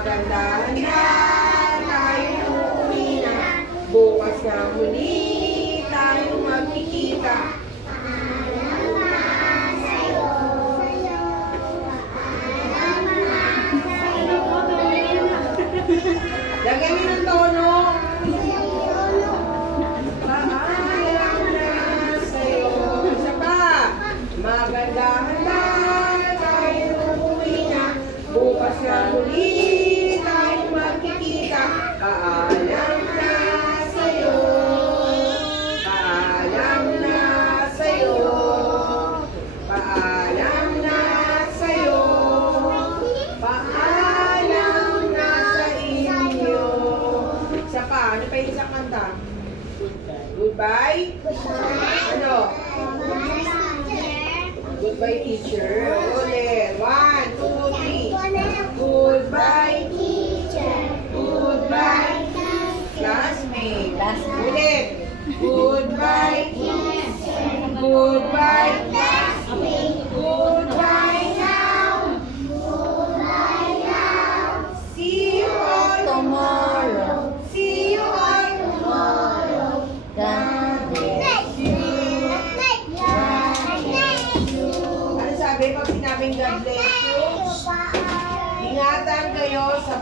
Magandang na tayo uuwi na. Bukas na muli tayo magkikita. Lagyan mo ng tono. Paalam na sa'yo. Isa pa. Magandang na tayo uuwi na. Bukas na muli tayo magkikita. Paalam na sa'yo. Paalam na sa'yo. Paalam na sa'yo. Paalam na sa inyo. Isa pa. Ano pa yung isang kanta? Goodbye. Ano? Goodbye, teacher. Ulit. 1, 2, 3. Goodbye, teacher. Goodbye, classmate. Ulit. Goodbye, teacher. Goodbye, classmate. Goodbye now. Goodbye now. See you all tomorrow. See you all tomorrow. God bless you. Ano sabi pag sinabing God bless you? Ingatan kayo sa